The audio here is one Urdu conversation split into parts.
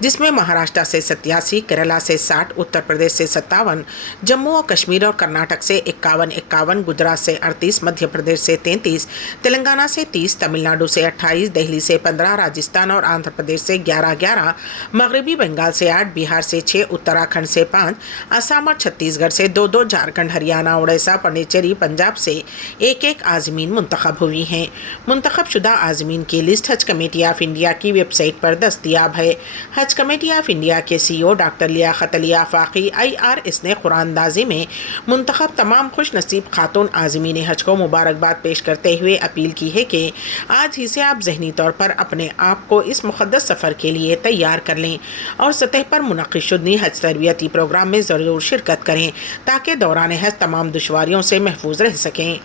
جس میں مہاراشٹر سے 87، کیرلا سے 60، اتر پردیش سے 57، جموں و کشمیر اور کرناٹک سے 51، گجرات سے 38، مدھیہ پردیش سے 33، تلنگانہ سے 30، تمل ناڈو سے 28، دہلی سے 15، راجستھان اور آندھرا پردیش سے 11، مغربی بنگال سے 8، بہار سے 6، اتراکھنڈ سے 5، آسام اور چھتیس گڑھ سے 2، جھارکھنڈ، ہریانہ، اڑیسہ، پنڈیچیری، پنجاب سے 1 عازمین منتخب ہوئی ہیں۔ منتخب شدہ عازمین کی list Hajj committee of India کی ویب سائٹ پر دستیاب ہے۔ حج کمیٹی آف انڈیا کے CEO doctor Liaquat Ali آفاقی IRS نے قراندازی میں منتخب تمام خوش نصیب خاتون عازمین حج کو مبارکباد پیش کرتے ہوئے اپیل کی ہے کہ آج ہی سے آپ ذہنی طور پر اپنے آپ کو اس مقدس سفر کے لیے تیار کر لیں اور سطح پر منعقد شدنی حج تربیتی پروگرام میں ضرور شرکت کریں تاکہ دوران حج تمام دشواریوں سے محفوظ رہ سکیں۔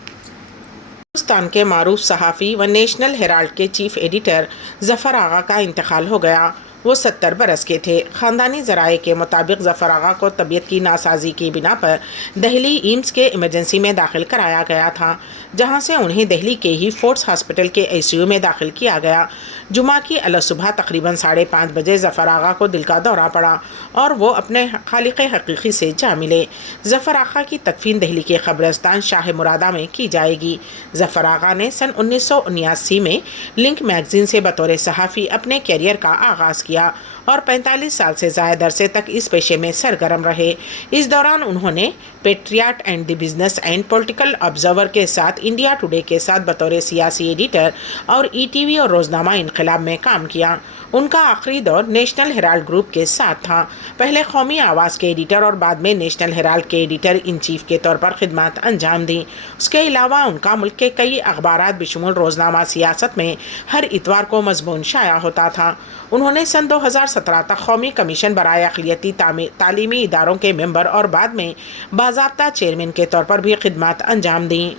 ہندوستان کے معروف صحافی و نیشنل ہیرالڈ کے چیف ایڈیٹر ظفر آغا کا انتقال ہو گیا۔ وہ 70 برس کے تھے۔ خاندانی ذرائع کے مطابق ظفر آغا کو طبیعت کی ناسازی کی بنا پر دہلی ایمس کے ایمرجنسی میں داخل کرایا گیا تھا، جہاں سے انہیں دہلی کے ہی فورٹس ہاسپٹل کے ICU میں داخل کیا گیا۔ جمعہ کی صبح تقریباً 5:30 بجے ظفر آغا کو دل کا دورہ پڑا اور وہ اپنے خالق حقیقی سے جا ملے۔ ظفر آغا کی تدفین دہلی کے قبرستان شاہ مرادہ میں کی جائے گی۔ ظفر آغا نے سن 1979 میں لنک میگزین سے بطور صحافی اپنے کیریئر کا آغاز کیا اور 45 سال سے زائد عرصے تک اس پیشے میں سرگرم رہے۔ اس دوران انہوں نے patriot and the business and political observer کے ساتھ، انڈیا ٹوڈے کے ساتھ بطور سیاسی ایڈیٹر اور ETV اور روزنامہ انقلاب میں کام کیا۔ ان کا آخری دور نیشنل ہیرالڈ گروپ کے ساتھ تھا۔ پہلے قومی آواز کے ایڈیٹر اور بعد میں نیشنل ہیرالڈ کے ایڈیٹر ان چیف کے طور پر خدمات انجام دیں۔ اس کے علاوہ ان کا ملک کے کئی اخبارات بشمول روزنامہ سیاست میں ہر اتوار کو مضمون شائع ہوتا تھا۔ انہوں نے سن 2017 تک قومی کمیشن برائے اقلیتی تعلیمی اداروں کے ممبر اور بعد میں باضابطہ چیئرمین کے طور پر بھی خدمات انجام دیں۔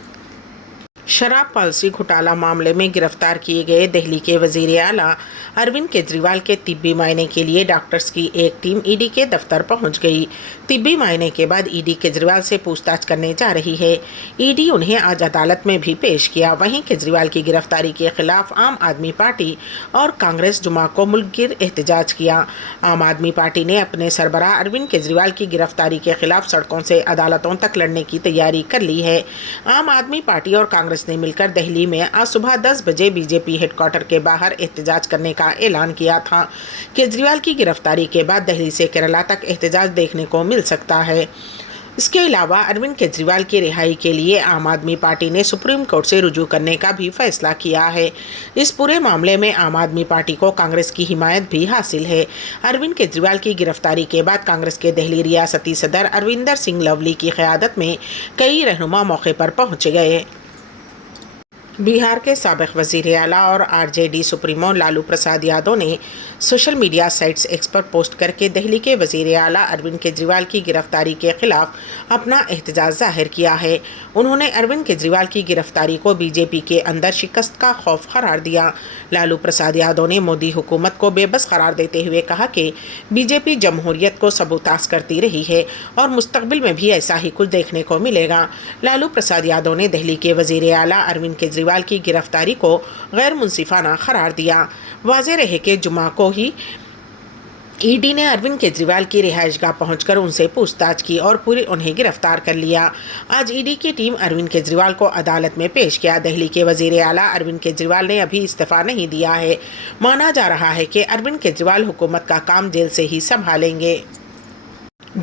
شراب پالیسی گھوٹالہ معاملے میں گرفتار کیے گئے دہلی کے وزیر اعلیٰ اروند کیجریوال کے طبی معائنے کے لیے ڈاکٹرز کی ایک ٹیم ED کے دفتر پہنچ گئی۔ طبی معائنے کے بعد ED کیجریوال سے پوچھ تاچھ کرنے جا رہی ہے۔ ED انہیں آج عدالت میں بھی پیش کیا۔ وہیں کیجریوال کی گرفتاری کے خلاف عام آدمی پارٹی اور کانگریس جمعہ کو ملک گیر احتجاج کیا۔ عام آدمی پارٹی نے اپنے سربراہ اروند کیجریوال کی گرفتاری کے خلاف سڑکوں سے عدالتوں تک لڑنے کی تیاری کر لی ہے۔ عام آدمی پارٹی اور کانگریس نے مل کر دہلی میں آج صبح 10 بجے BJP ہیڈ کوارٹر کے باہر احتجاج کرنے کا اعلان کیا تھا۔ کیجریوال کی گرفتاری کے بعد دہلی سے کیرلا تک احتجاج دیکھنے کو مل سکتا ہے۔ اس کے علاوہ اروند کیجریوال کی رہائی کے لیے عام آدمی پارٹی نے سپریم کورٹ سے رجوع کرنے کا بھی فیصلہ کیا ہے۔ اس پورے معاملے میں عام آدمی پارٹی کو کانگریس کی حمایت بھی حاصل ہے۔ اروند کیجریوال کی گرفتاری کے بعد کانگریس کے دہلی ریاستی صدر اروندر سنگھ لولی کی قیادت میں کئی رہنما موقع پر پہنچ گئے۔ بہار کے سابق وزیر اعلیٰ اور RJD سپریمو لالو پرساد یادو نے سوشل میڈیا سائٹس ایکس پر پوسٹ کر کے دہلی کے وزیر اعلیٰ اروند کیجریوال کی گرفتاری کے خلاف اپنا احتجاج ظاہر کیا ہے۔ انہوں نے اروند کیجریوال کی گرفتاری کو BJP کے اندر شکست کا خوف قرار دیا۔ لالو پرساد یادو نے مودی حکومت کو بے بس قرار دیتے ہوئے کہا کہ BJP جمہوریت کو سبوتاژ کرتی رہی ہے اور مستقبل میں بھی ایسا ہی کچھ دیکھنے کو ملے گا۔ لالو پرساد یادو نے دہلی کے وزیر اعلیٰ اروند کیجریوال کی گرفتاری کو غیر منصفانہ قرار دیا۔ واضح رہے کہ جمعہ کو ہی ED نے اروند کیجریوال کی رہائش گاہ پہنچ کر ان سے پوچھ تاچھ کی اور پورے انہیں گرفتار کر لیا۔ آج ED کی ٹیم اروند کیجریوال کو عدالت میں پیش کیا۔ دہلی کے وزیر اعلیٰ اروند کیجریوال نے ابھی استعفیٰ نہیں دیا ہے۔ مانا جا رہا ہے کہ اروند کیجریوال حکومت کا کام جیل سے ہی سنبھالیں گے۔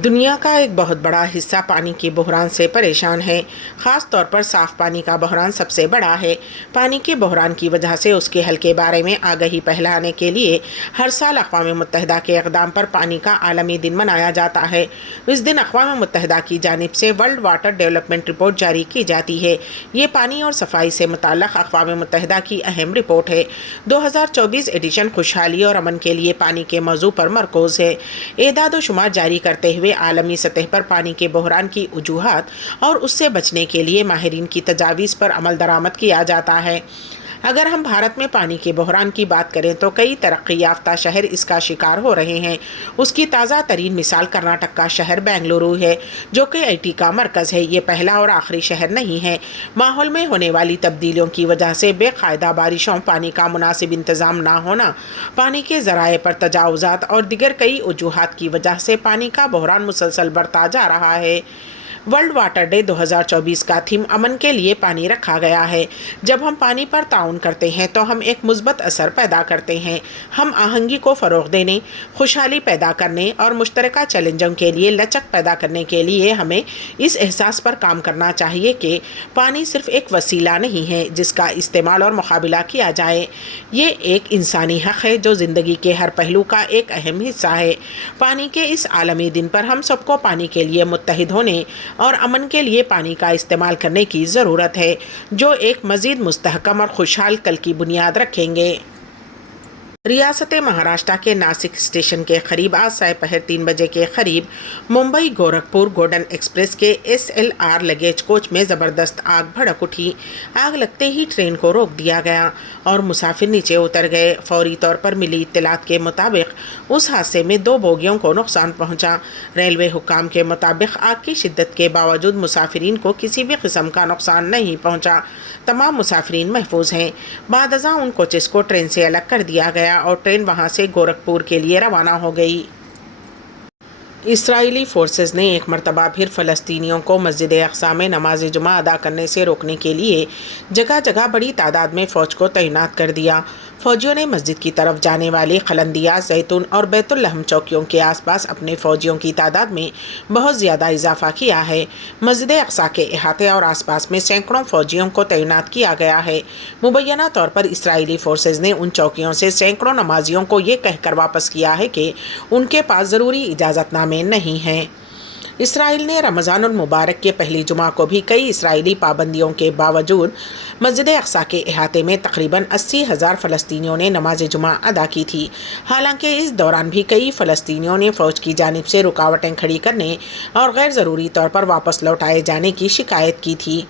دنیا کا ایک بہت بڑا حصہ پانی کے بحران سے پریشان ہے۔ خاص طور پر صاف پانی کا بحران سب سے بڑا ہے۔ پانی کے بحران کی وجہ سے اس کے حل کے بارے میں آگہی پھیلانے کے لیے ہر سال اقوام متحدہ کے اقدام پر پانی کا عالمی دن منایا جاتا ہے۔ اس دن اقوام متحدہ کی جانب سے ورلڈ واٹر ڈیولپمنٹ رپورٹ جاری کی جاتی ہے۔ یہ پانی اور صفائی سے متعلق اقوام متحدہ کی اہم رپورٹ ہے۔ 2024 ایڈیشن خوشحالی اور امن کے لیے پانی کے موضوع پر مرکوز ہے۔ اعداد و شمار جاری کرتے ہوئے عالمی سطح پر پانی کے بحران کی وجوہات اور اس سے بچنے کے لیے ماہرین کی تجاویز پر عمل درآمد کیا جاتا ہے۔ اگر ہم بھارت میں پانی کے بحران کی بات کریں تو کئی ترقی یافتہ شہر اس کا شکار ہو رہے ہیں۔ اس کی تازہ ترین مثال کرناٹک کا شہر بنگلورو ہے، جو کہ آئی ٹی کا مرکز ہے۔ یہ پہلا اور آخری شہر نہیں ہے۔ ماحول میں ہونے والی تبدیلیوں کی وجہ سے بے قاعدہ بارشوں، پانی کا مناسب انتظام نہ ہونا، پانی کے ذرائع پر تجاوزات اور دیگر کئی وجوہات کی وجہ سے پانی کا بحران مسلسل بڑھتا جا رہا ہے۔ ورلڈ واٹر ڈے 2024 کا تھیم امن کے لیے پانی رکھا گیا ہے۔ جب ہم پانی پر تعاون کرتے ہیں تو ہم ایک مثبت اثر پیدا کرتے ہیں۔ ہم آہنگی کو فروغ دینے، خوشحالی پیدا کرنے اور مشترکہ چیلنجوں کے لیے لچک پیدا کرنے کے لیے ہمیں اس احساس پر کام کرنا چاہیے کہ پانی صرف ایک وسیلہ نہیں ہے جس کا استعمال اور مقابلہ کیا جائے۔ یہ ایک انسانی حق ہے جو زندگی کے ہر پہلو کا ایک اہم حصہ ہے۔ پانی کے اس عالمی دن پر ہم سب کو پانی کے لیے متحد ہونے اور امن کے لیے پانی کا استعمال کرنے کی ضرورت ہے، جو ایک مزید مستحکم اور خوشحال کل کی بنیاد رکھیں گے۔ ریاست مہاراشٹر کے ناسک اسٹیشن کے قریب آج سائے پہر 3 بجے کے قریب ممبئی گورکھپور گولڈن ایکسپریس کے SLR لگیج کوچ میں زبردست آگ بھڑک اٹھی۔ آگ لگتے ہی ٹرین کو روک دیا گیا اور مسافر نیچے اتر گئے۔ فوری طور پر ملی اطلاعات کے مطابق اس حادثے میں 2 بوگیوں کو نقصان پہنچا۔ ریلوے حکام کے مطابق آگ کی شدت کے باوجود مسافرین کو کسی بھی قسم کا نقصان نہیں پہنچا۔ تمام مسافرین محفوظ ہیں۔ بعد ازاں ان کوچز کو ٹرین سے الگ کر دیا گیا اور ٹرین وہاں سے گورکھپور کے لیے روانہ ہو گئی۔ اسرائیلی فورسز نے ایک مرتبہ پھر فلسطینیوں کو مسجد اقصیٰ میں نماز جمعہ ادا کرنے سے روکنے کے لیے جگہ جگہ بڑی تعداد میں فوج کو تعینات کر دیا۔ فوجیوں نے مسجد کی طرف جانے والی قلندیہ، زیتون اور بیت الحم چوکیوں کے آس پاس اپنے فوجیوں کی تعداد میں بہت زیادہ اضافہ کیا ہے۔ مسجد اقصیٰ کے احاطے اور آس پاس میں سینکڑوں فوجیوں کو تعینات کیا گیا ہے۔ مبینہ طور پر اسرائیلی فورسز نے ان چوکیوں سے سینکڑوں نمازیوں کو یہ کہہ کر واپس کیا ہے کہ ان کے پاس ضروری اجازت نامے نہیں ہیں۔ اسرائیل نے رمضان المبارک کے پہلی جمعہ کو بھی کئی اسرائیلی پابندیوں کے باوجود مسجد اقصیٰ کے احاطے میں تقریباً 80,000 فلسطینیوں نے نماز جمعہ ادا کی تھی۔ حالانکہ اس دوران بھی کئی فلسطینیوں نے فوج کی جانب سے رکاوٹیں کھڑی کرنے اور غیر ضروری طور پر واپس لوٹائے جانے کی شکایت کی تھی۔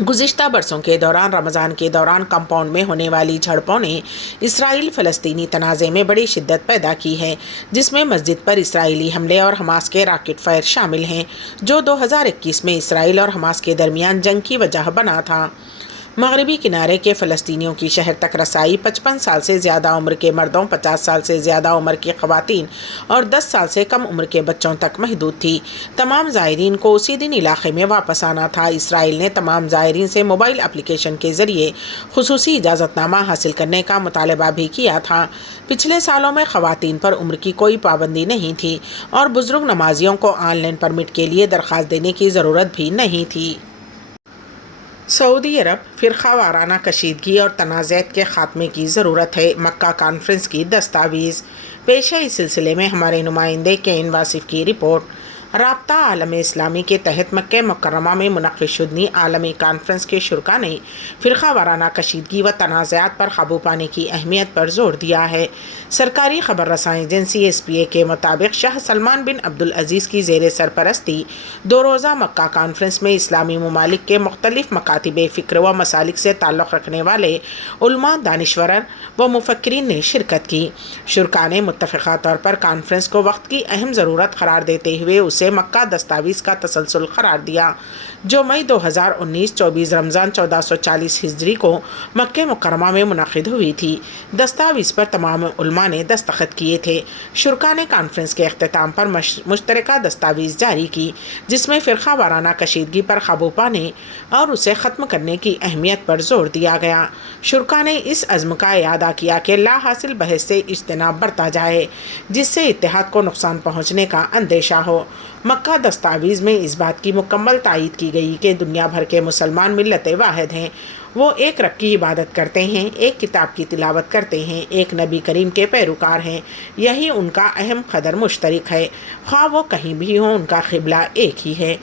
گزشتہ برسوں کے دوران رمضان کے دوران کمپاؤنڈ میں ہونے والی جھڑپوں نے اسرائیل فلسطینی تنازع میں بڑی شدت پیدا کی ہے، جس میں مسجد پر اسرائیلی حملے اور حماس کے راکٹ فائر شامل ہیں، جو 2021 میں اسرائیل اور حماس کے درمیان جنگ کی وجہ بنا تھا۔ مغربی کنارے کے فلسطینیوں کی شہر تک رسائی 55 سال سے زیادہ عمر کے مردوں، 50 سال سے زیادہ عمر کی خواتین اور 10 سال سے کم عمر کے بچوں تک محدود تھی۔ تمام زائرین کو اسی دن علاقے میں واپس آنا تھا۔ اسرائیل نے تمام زائرین سے موبائل اپلیکیشن کے ذریعے خصوصی اجازت نامہ حاصل کرنے کا مطالبہ بھی کیا تھا۔ پچھلے سالوں میں خواتین پر عمر کی کوئی پابندی نہیں تھی اور بزرگ نمازیوں کو آن لائن پرمٹ کے لیے درخواست دینے کی ضرورت بھی نہیں تھی۔ سعودی عرب فرقہ وارانہ کشیدگی اور تنازعات کے خاتمے کی ضرورت ہے، مکہ کانفرنس کی دستاویز۔ پیش ہے اس سلسلے میں ہمارے نمائندے کین واصف کی رپورٹ۔ رابطہ عالم اسلامی کے تحت مکہ مکرمہ میں منعقد شدنی عالمی کانفرنس کے شرکاء نے فرقہ وارانہ کشیدگی و تنازعات پر قابو پانے کی اہمیت پر زور دیا ہے۔ سرکاری خبر رساں ایجنسی SPA کے مطابق شاہ سلمان بن عبدالعزیز کی زیر سرپرستی 2 روزہ مکہ کانفرنس میں اسلامی ممالک کے مختلف مکاتب فکر و مسالک سے تعلق رکھنے والے علماء، دانشوران و مفکرین نے شرکت کی۔ شرکاء نے متفقہ طور پر کانفرنس کو وقت کی اہم ضرورت قرار دیتے ہوئے اسے مکہ دستاویز کا تسلسل قرار دیا، جو مئی 2019 24 رمضان 1440 ہجری کو مکہ مکرمہ میں منعقد ہوئی تھی۔ دستاویز پر تمام علماء نے دستخط کیے تھے۔ شرکاء نے کانفرنس کے اختتام پر مشترکہ دستاویز جاری کی، جس میں فرقہ وارانہ کشیدگی پر قابو پانے اور اسے ختم کرنے کی اہمیت پر زور دیا گیا۔ شرکاء نے اس عزم کا اعادہ کیا کہ لا حاصل بحث سے اجتناب برتا جائے، جس سے اتحاد کو نقصان پہنچنے کا اندیشہ ہو۔ مکہ دستاویز میں اس بات کی مکمل تائید کی گئی کہ دنیا بھر کے مسلمان ملت واحد ہیں۔ وہ ایک رب کی عبادت کرتے ہیں، ایک کتاب کی تلاوت کرتے ہیں، ایک نبی کریم کے پیروکار ہیں۔ یہی ان کا اہم قدر مشترک ہے، خواہ وہ کہیں بھی ہوں، ان کا قبلہ ایک ہی ہے۔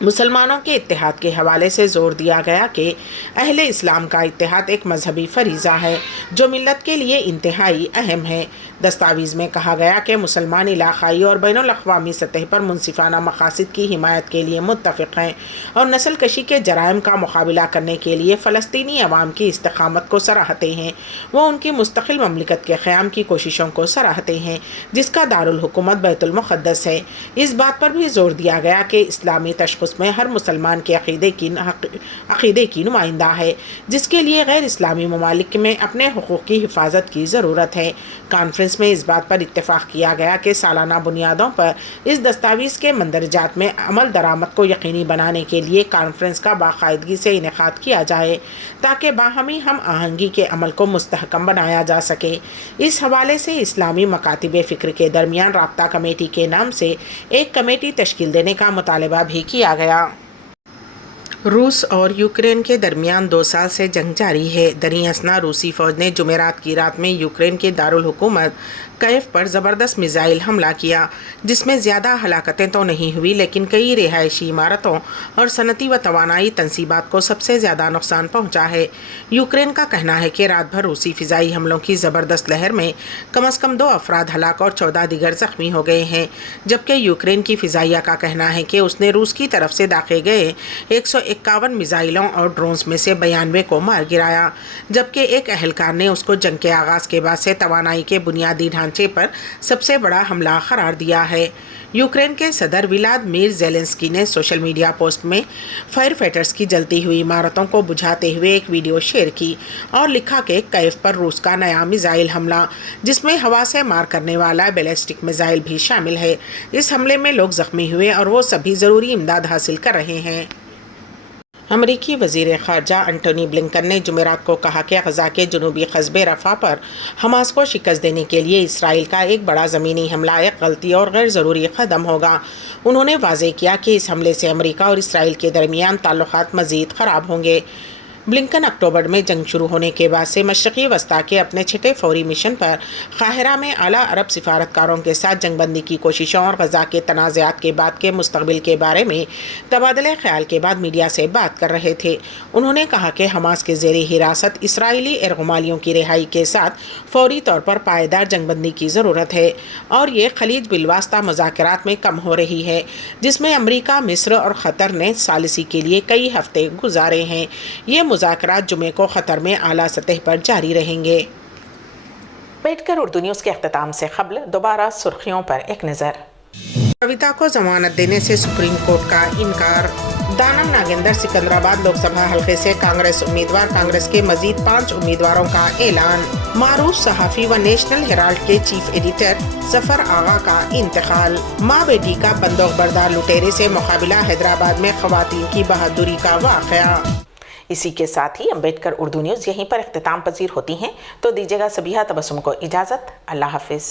مسلمانوں کے اتحاد کے حوالے سے زور دیا گیا کہ اہل اسلام کا اتحاد ایک مذہبی فریضہ ہے جو ملت کے لیے انتہائی اہم ہے۔ دستاویز میں کہا گیا کہ مسلمان علاقائی اور بین الاقوامی سطح پر منصفانہ مقاصد کی حمایت کے لیے متفق ہیں اور نسل کشی کے جرائم کا مقابلہ کرنے کے لیے فلسطینی عوام کی استقامت کو سراہتے ہیں۔ وہ ان کی مستقل مملکت کے قیام کی کوششوں کو سراہتے ہیں جس کا دارالحکومت بیت المقدس ہے۔ اس بات پر بھی زور دیا گیا کہ اسلامی تشخص میں ہر مسلمان کے عقیدے کی نمائندہ ہے جس کے لیے غیر اسلامی ممالک میں اپنے حقوق کی حفاظت کی ضرورت ہے۔ کانفرنس میں اس بات پر اتفاق کیا گیا کہ سالانہ بنیادوں پر اس دستاویز کے مندرجات میں عمل درآمد کو یقینی بنانے کے لیے کانفرنس کا باقاعدگی سے انعقاد کیا جائے تاکہ باہمی ہم آہنگی کے عمل کو مستحکم بنایا جا سکے۔ اس حوالے سے اسلامی مکاتب فکر کے درمیان رابطہ کمیٹی کے نام سے ایک کمیٹی تشکیل دینے کا مطالبہ بھی کیا گیا۔ روس اور یوکرین کے درمیان 2 سال سے جنگ جاری ہے۔ دریں اثنا روسی فوج نے جمعرات کی رات میں یوکرین کے دارالحکومت کیف پر زبردست میزائل حملہ کیا جس میں زیادہ ہلاکتیں تو نہیں ہوئی لیکن کئی رہائشی عمارتوں اور صنعتی و توانائی تنصیبات کو سب سے زیادہ نقصان پہنچا ہے۔ یوکرین کا کہنا ہے کہ رات بھر روسی فضائی حملوں کی زبردست لہر میں کم از کم 2 افراد ہلاک اور 14 دیگر زخمی ہو گئے ہیں، جبکہ یوکرین کی فضائیہ کا کہنا ہے کہ اس نے روس کی طرف سے داغے گئے 151 میزائلوں اور ڈرونز میں سے 92 کو مار گرایا، جبکہ ایک اہلکار نے اس کو جنگ کے آغاز کے بعد سے توانائی کے بنیادی ڈھانچے پر سب سے بڑا حملہ قرار دیا ہے۔ یوکرین کے صدر ولادیمیر زیلنسکی نے سوشل میڈیا پوسٹ میں فائر فائٹرز کی جلتی ہوئی عمارتوں کو بجھاتے ہوئے ایک ویڈیو شیئر کی اور لکھا کہ کیف پر روس کا نیا میزائل حملہ جس میں ہوا سے مار کرنے والا بیلسٹک میزائل بھی شامل ہے۔ اس حملے میں لوگ زخمی ہوئے اور وہ سبھی ضروری امداد حاصل کر رہے ہیں۔ امریکی وزیر خارجہ انٹونی بلنکن نے جمعرات کو کہا کہ غزہ کے جنوبی قصبے رفح پر حماس کو شکست دینے کے لیے اسرائیل کا ایک بڑا زمینی حملہ ایک غلطی اور غیر ضروری قدم ہوگا۔ انہوں نے واضح کیا کہ اس حملے سے امریکہ اور اسرائیل کے درمیان تعلقات مزید خراب ہوں گے۔ بلنکن اکتوبر میں جنگ شروع ہونے کے بعد سے مشرقی وسطیٰ کے اپنے چھٹے فوری مشن پر قاہرہ میں اعلیٰ عرب سفارتکاروں کے ساتھ جنگ بندی کی کوششوں اور غزہ کے تنازعات کے بعد کے مستقبل کے بارے میں تبادلہ خیال کے بعد میڈیا سے بات کر رہے تھے۔ انہوں نے کہا کہ حماس کے زیر حراست اسرائیلی ارغمالیوں کی رہائی کے ساتھ فوری طور پر پائیدار جنگ بندی کی ضرورت ہے اور یہ خلیج بالواسطہ مذاکرات میں کم ہو رہی ہے جس میں امریکہ، مصر اور قطر نے ثالثی کے لیے کئی ہفتے گزارے ہیں۔ یہ مذاکرات جمعے کو قطر میں اعلیٰ سطح پر جاری رہیں گے۔ بیٹھ کر اردو نیوز کے اختتام سے قبل دوبارہ سرخیوں پر ایک نظر۔ کویتا کو ضمانت دینے سے سپریم کورٹ کا انکار۔ دانم ناگیندر سکندرآباد لوک سبھا حلقے سے کانگریس امیدوار، کانگریس کے مزید 5 امیدواروں کا اعلان۔ معروف صحافی و نیشنل ہیرالڈ کے چیف ایڈیٹر ظفر آغا کا انتقال۔ ماں بیٹی کا بندوق بردار لٹیرے سے مقابلہ، حیدرآباد میں خواتین کی بہادری کا واقعہ۔ اسی کے ساتھ ہی امبیڈکر اردو نیوز یہیں پر اختتام پذیر ہوتی ہیں، تو دیجیے گا سبیحہ تبسم کو اجازت۔ اللہ حافظ۔